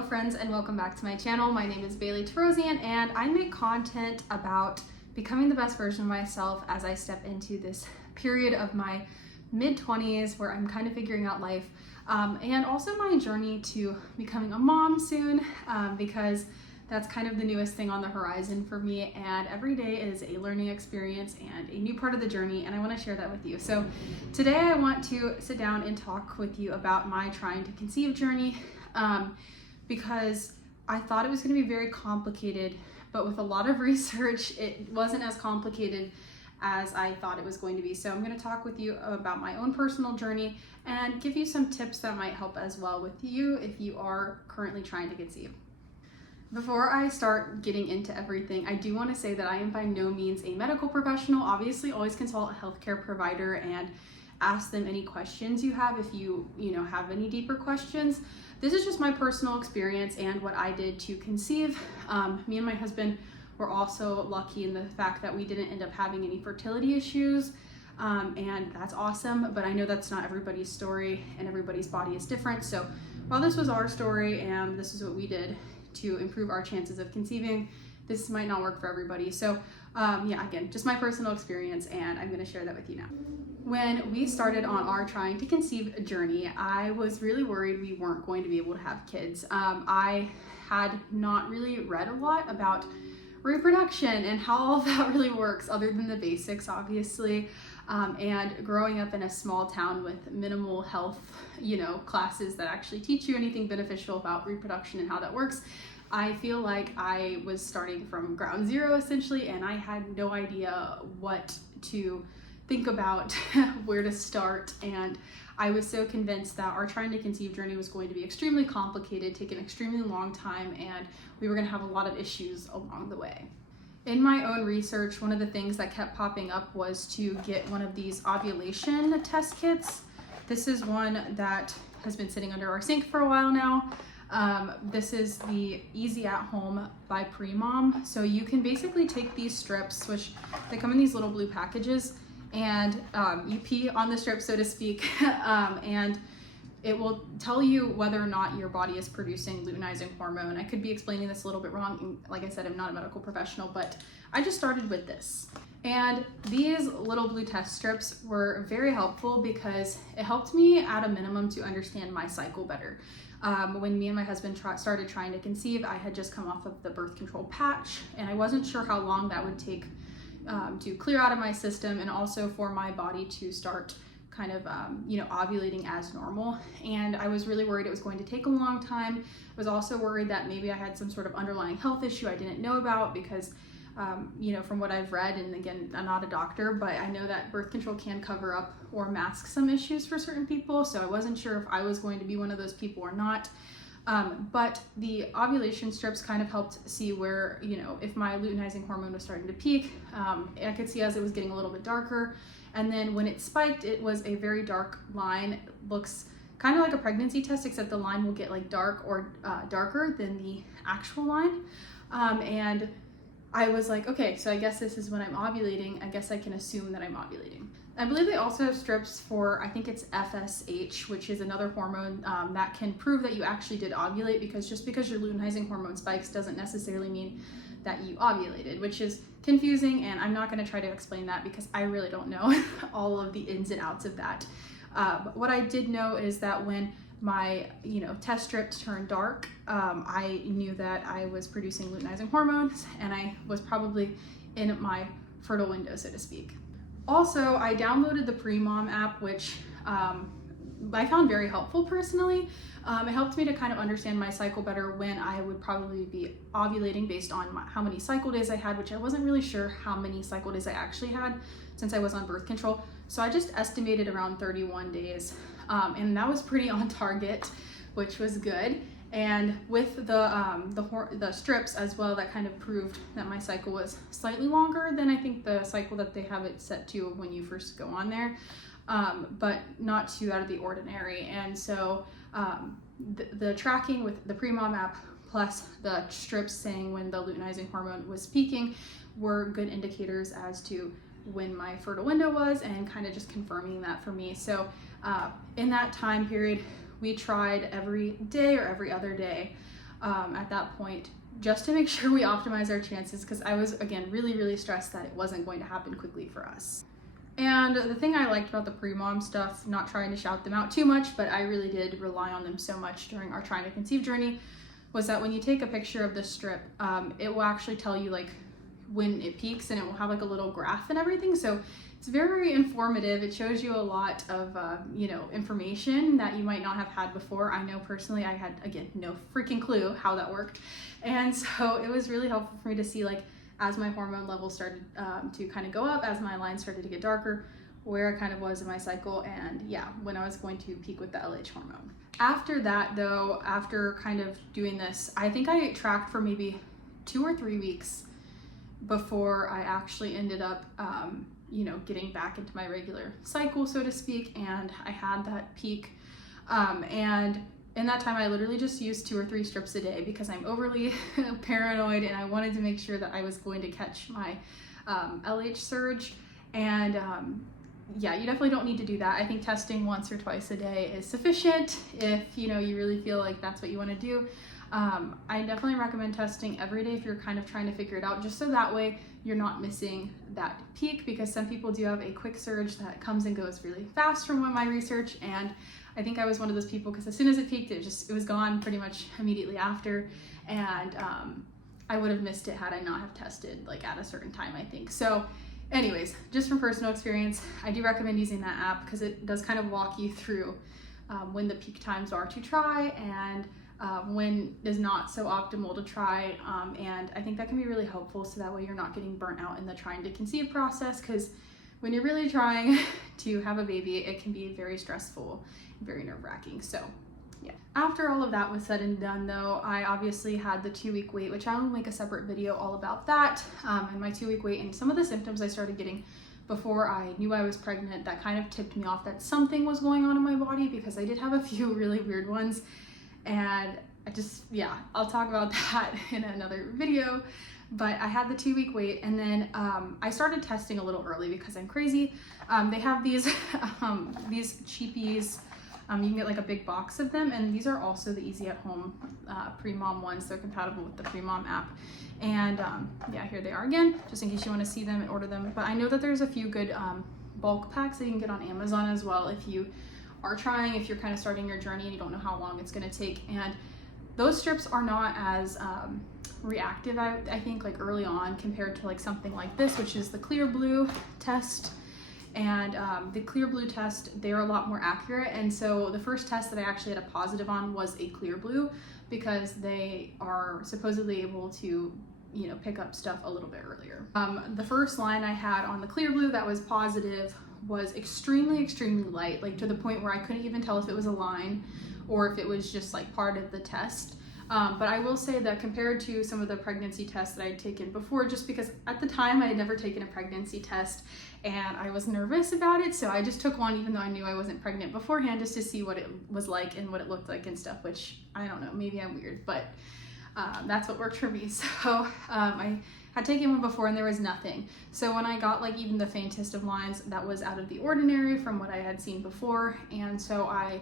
Hello friends and welcome back to my channel. My name is Bailey Tarosian and I make content about becoming the best version of myself as I step into this period of my mid-20s where I'm kind of figuring out life, and also my journey to becoming a mom soon, because that's kind of the newest thing on the horizon for me, and every day is a learning experience and a new part of the journey, and I want to share that with you. So today I want to sit down and talk with you about my trying to conceive journey, because I thought it was going to be very complicated, but with a lot of research it wasn't as complicated as I thought it was going to be. So I'm going to talk with you about my own personal journey and give you some tips that might help as well with you if you are currently trying to conceive. Before I start getting into everything, I do want to say that I am by no means a medical professional. Obviously, always consult a healthcare provider and ask them any questions you have if you have any deeper questions. This is just my personal experience and what I did to conceive. Me and my husband were also lucky in the fact that we didn't end up having any fertility issues, and that's awesome, but I know that's not everybody's story and everybody's body is different. So while this was our story and this is what we did to improve our chances of conceiving, this might not work for everybody. So yeah, again, just my personal experience, and I'm going to share that with you now. When we started on our trying to conceive journey, I was really worried we weren't going to be able to have kids. I had not really read a lot about reproduction and how all of that really works, other than the basics, obviously. And growing up in a small town with minimal health, classes that actually teach you anything beneficial about reproduction and how that works, I feel like I was starting from ground zero essentially, and I had no idea what to think about, where to start. And I was so convinced that our trying to conceive journey was going to be extremely complicated, take an extremely long time, and we were going to have a lot of issues along the way. In my own research, one of the things that kept popping up was to get one of these ovulation test kits. This is one that has been sitting under our sink for a while now. This is the Easy at Home by Premom. So you can basically take these strips, which they come in these little blue packages, and you pee on the strip, so to speak, and it will tell you whether or not your body is producing luteinizing hormone. I could be explaining this a little bit wrong. Like I said, I'm not a medical professional, but I just started with this. And these little blue test strips were very helpful because it helped me at a minimum to understand my cycle better. When me and my husband started trying to conceive, I had just come off of the birth control patch, and I wasn't sure how long that would take to clear out of my system, and also for my body to start kind of ovulating as normal. And I was really worried it was going to take a long time. I was also worried that maybe I had some sort of underlying health issue I didn't know about because from what I've read, and again, I'm not a doctor, but I know that birth control can cover up or mask some issues for certain people, so I wasn't sure if I was going to be one of those people or not. But the ovulation strips kind of helped see where, if my luteinizing hormone was starting to peak. I could see as it was getting a little bit darker, and then when it spiked, it was a very dark line. It looks kind of like a pregnancy test, except the line will get like dark or darker than the actual line. And I was like, okay, so I guess this is when I'm ovulating. I guess I can assume that I'm ovulating. I believe they also have strips for, I think it's FSH, which is another hormone that can prove that you actually did ovulate, because just because your luteinizing hormone spikes doesn't necessarily mean that you ovulated, which is confusing, and I'm not going to try to explain that because I really don't know all of the ins and outs of that. But what I did know is that when my test strip turned dark, I knew that I was producing luteinizing hormones, and I was probably in my fertile window, so to speak. Also, I downloaded the Premom app, which I found very helpful personally. It helped me to kind of understand my cycle better, when I would probably be ovulating based on how many cycle days I had, which I wasn't really sure how many cycle days I actually had since I was on birth control. So I just estimated around 31 days, and that was pretty on target, which was good. And with the strips as well, that kind of proved that my cycle was slightly longer than I think the cycle that they have it set to when you first go on there, but not too out of the ordinary. And so the tracking with the Premom app plus the strips saying when the luteinizing hormone was peaking were good indicators as to when my fertile window was, and kind of just confirming that for me. So in that time period, we tried every day or every other day at that point, just to make sure we optimize our chances, because I was, again, really, really stressed that it wasn't going to happen quickly for us. And the thing I liked about the pre-mom stuff, not trying to shout them out too much, but I really did rely on them so much during our trying to conceive journey, was that when you take a picture of the strip, it will actually tell you like when it peaks, and it will have like a little graph and everything. So it's very informative. It shows you a lot of, information that you might not have had before. I know personally I had, again, no freaking clue how that worked. And so it was really helpful for me to see, like, as my hormone levels started to kind of go up, as my lines started to get darker, where I kind of was in my cycle, and yeah, when I was going to peak with the LH hormone. After that though, after kind of doing this, I think I tracked for maybe 2 or 3 weeks before I actually ended up, getting back into my regular cycle, so to speak, and I had that peak. And in that time, I literally just used 2 or 3 strips a day because I'm overly paranoid, and I wanted to make sure that I was going to catch my LH surge. And yeah, you definitely don't need to do that. I think testing once or twice a day is sufficient if you really feel like that's what you want to do. I definitely recommend testing every day if you're kind of trying to figure it out, just so that way you're not missing that peak, because some people do have a quick surge that comes and goes really fast from my research, and I think I was one of those people, because as soon as it peaked, it was gone pretty much immediately after, and I would have missed it had I not have tested like at a certain time, I think. So anyways, just from personal experience, I do recommend using that app because it does kind of walk you through when the peak times are to try, and when is not so optimal to try, and I think that can be really helpful, so that way you're not getting burnt out in the trying to conceive process, because when you're really trying to have a baby, it can be very stressful and very nerve-wracking. So yeah. After all of that was said and done though, I obviously had the 2-week wait, which I will make a separate video all about that, and my 2-week wait and some of the symptoms I started getting before I knew I was pregnant that kind of tipped me off that something was going on in my body, because I did have a few really weird ones. And I'll talk about that in another video, but I had the 2-week wait, and then I started testing a little early because I'm crazy. They have these cheapies. You can get like a big box of them, and these are also the easy at home pre-mom ones. They're compatible with the pre-mom app. And here they are again, just in case you want to see them and order them. But I know that there's a few good bulk packs that you can get on Amazon as well if you are trying, if you're kind of starting your journey and you don't know how long it's going to take. And those strips are not as reactive, I think, like early on, compared to like something like this, which is the clear blue test. And the clear blue test, they're a lot more accurate. And so the first test that I actually had a positive on was a clear blue, because they are supposedly able to pick up stuff a little bit earlier. The first line I had on the clear blue that was positive was extremely light, like to the point where I couldn't even tell if it was a line or if it was just like part of the test. But I will say that compared to some of the pregnancy tests that I had taken before, just because at the time I had never taken a pregnancy test and I was nervous about it, so I just took one even though I knew I wasn't pregnant beforehand, just to see what it was like and what it looked like and stuff, which I don't know, maybe I'm weird, but that's what worked for me. So I had taken one before and there was nothing. So when I got like even the faintest of lines, that was out of the ordinary from what I had seen before. And so I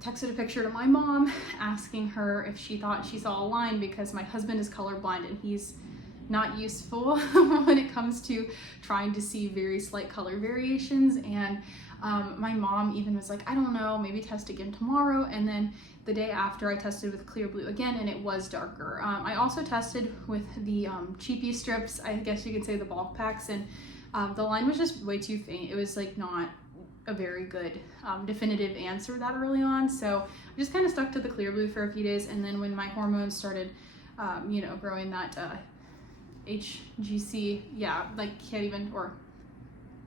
texted a picture to my mom asking her if she thought she saw a line, because my husband is colorblind and he's not useful when it comes to trying to see very slight color variations. And my mom even was like, I don't know, maybe test again tomorrow. And then the day after I tested with clear blue again, and it was darker. I also tested with the cheapy strips, I guess you could say the bulk packs, and the line was just way too faint. It was like not a very good definitive answer that early on. So I just kind of stuck to the clear blue for a few days. And then when my hormones started, growing that HGC,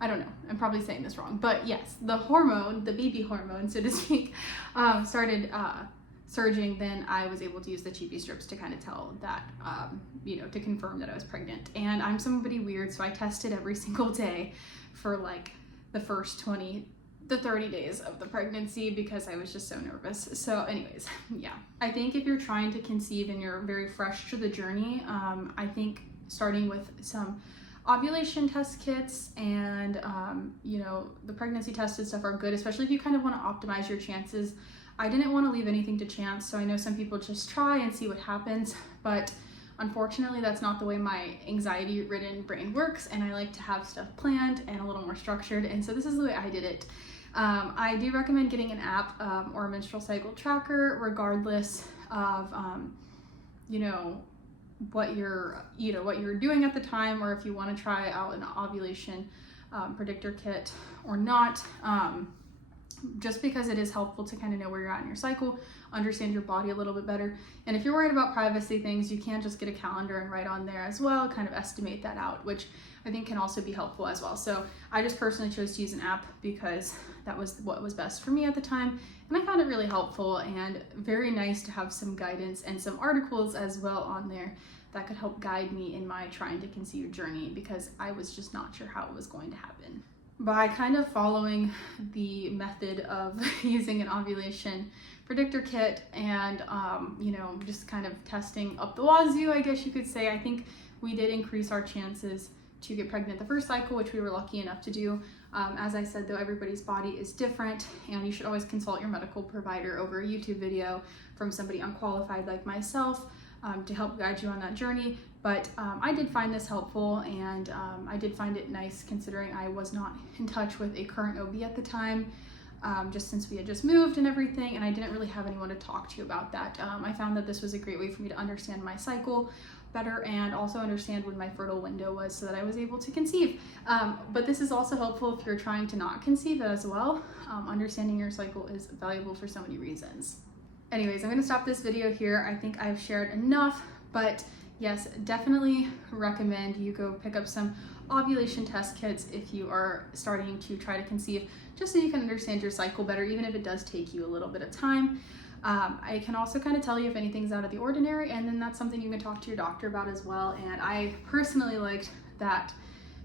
I don't know, I'm probably saying this wrong, but yes, the hormone, the baby hormone, so to speak, started surging, then I was able to use the cheapy strips to kind of tell that, to confirm that I was pregnant. And I'm somebody weird, so I tested every single day for like the first 20 to 30 days of the pregnancy because I was just so nervous. So anyways, yeah. I think if you're trying to conceive and you're very fresh to the journey, I think starting with some ovulation test kits and the pregnancy tests and stuff are good, especially if you kind of want to optimize your chances. I didn't want to leave anything to chance. So I know some people just try and see what happens, but unfortunately that's not the way my anxiety-ridden brain works, and I like to have stuff planned and a little more structured, and so this is the way I did it. I do recommend getting an app or a menstrual cycle tracker, regardless of what you're doing at the time, or if you want to try out an ovulation predictor kit or not. Just because it is helpful to kind of know where you're at in your cycle, understand your body a little bit better. And if you're worried about privacy things, you can just get a calendar and write on there as well, kind of estimate that out, which I think can also be helpful as well. So I just personally chose to use an app because that was what was best for me at the time. And I found it really helpful and very nice to have some guidance and some articles as well on there that could help guide me in my trying to conceive journey, because I was just not sure how it was going to happen. By kind of following the method of using an ovulation predictor kit and just kind of testing up the wazoo, I guess you could say, I think we did increase our chances to get pregnant the first cycle, which we were lucky enough to do. As I said, though, everybody's body is different, and you should always consult your medical provider over a YouTube video from somebody unqualified like myself to help guide you on that journey. But I did find this helpful, and I did find it nice considering I was not in touch with a current OB at the time, just since we had just moved and everything, and I didn't really have anyone to talk to about that. I found that this was a great way for me to understand my cycle better and also understand when my fertile window was, so that I was able to conceive. But this is also helpful if you're trying to not conceive as well. Understanding your cycle is valuable for so many reasons. Anyways, I'm going to stop this video here. I think I've shared enough, but yes, definitely recommend you go pick up some ovulation test kits if you are starting to try to conceive, just so you can understand your cycle better, even if it does take you a little bit of time. I can also kind of tell you if anything's out of the ordinary, and then that's something you can talk to your doctor about as well. And I personally liked that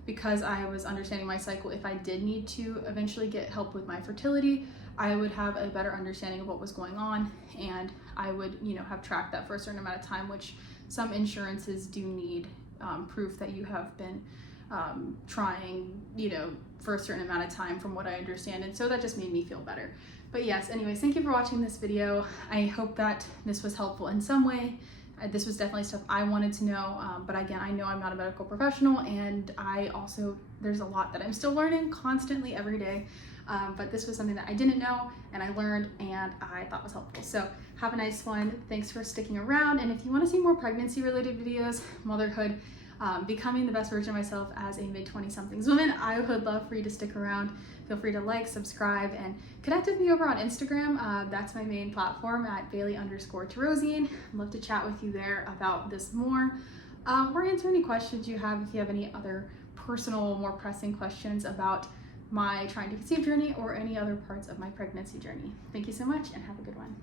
because I was understanding my cycle. If I did need to eventually get help with my fertility, I would have a better understanding of what was going on, and I would, have tracked that for a certain amount of time, which some insurances do need proof that you have been trying, for a certain amount of time, from what I understand. And so that just made me feel better. But yes, anyways, thank you for watching this video. I hope that this was helpful in some way. This was definitely stuff I wanted to know, but again, I know I'm not a medical professional, and there's a lot that I'm still learning constantly every day. But this was something that I didn't know, and I learned, and I thought was helpful. So have a nice one. Thanks for sticking around. And if you want to see more pregnancy related videos, motherhood, becoming the best version of myself as a mid-20-somethings woman, I would love for you to stick around. Feel free to like, subscribe, and connect with me over on Instagram. That's my main platform at Bailey_Terosian. I'd love to chat with you there about this more, or answer any questions you have if you have any other personal, more pressing questions about my trying to conceive journey or any other parts of my pregnancy journey. Thank you so much, and have a good one.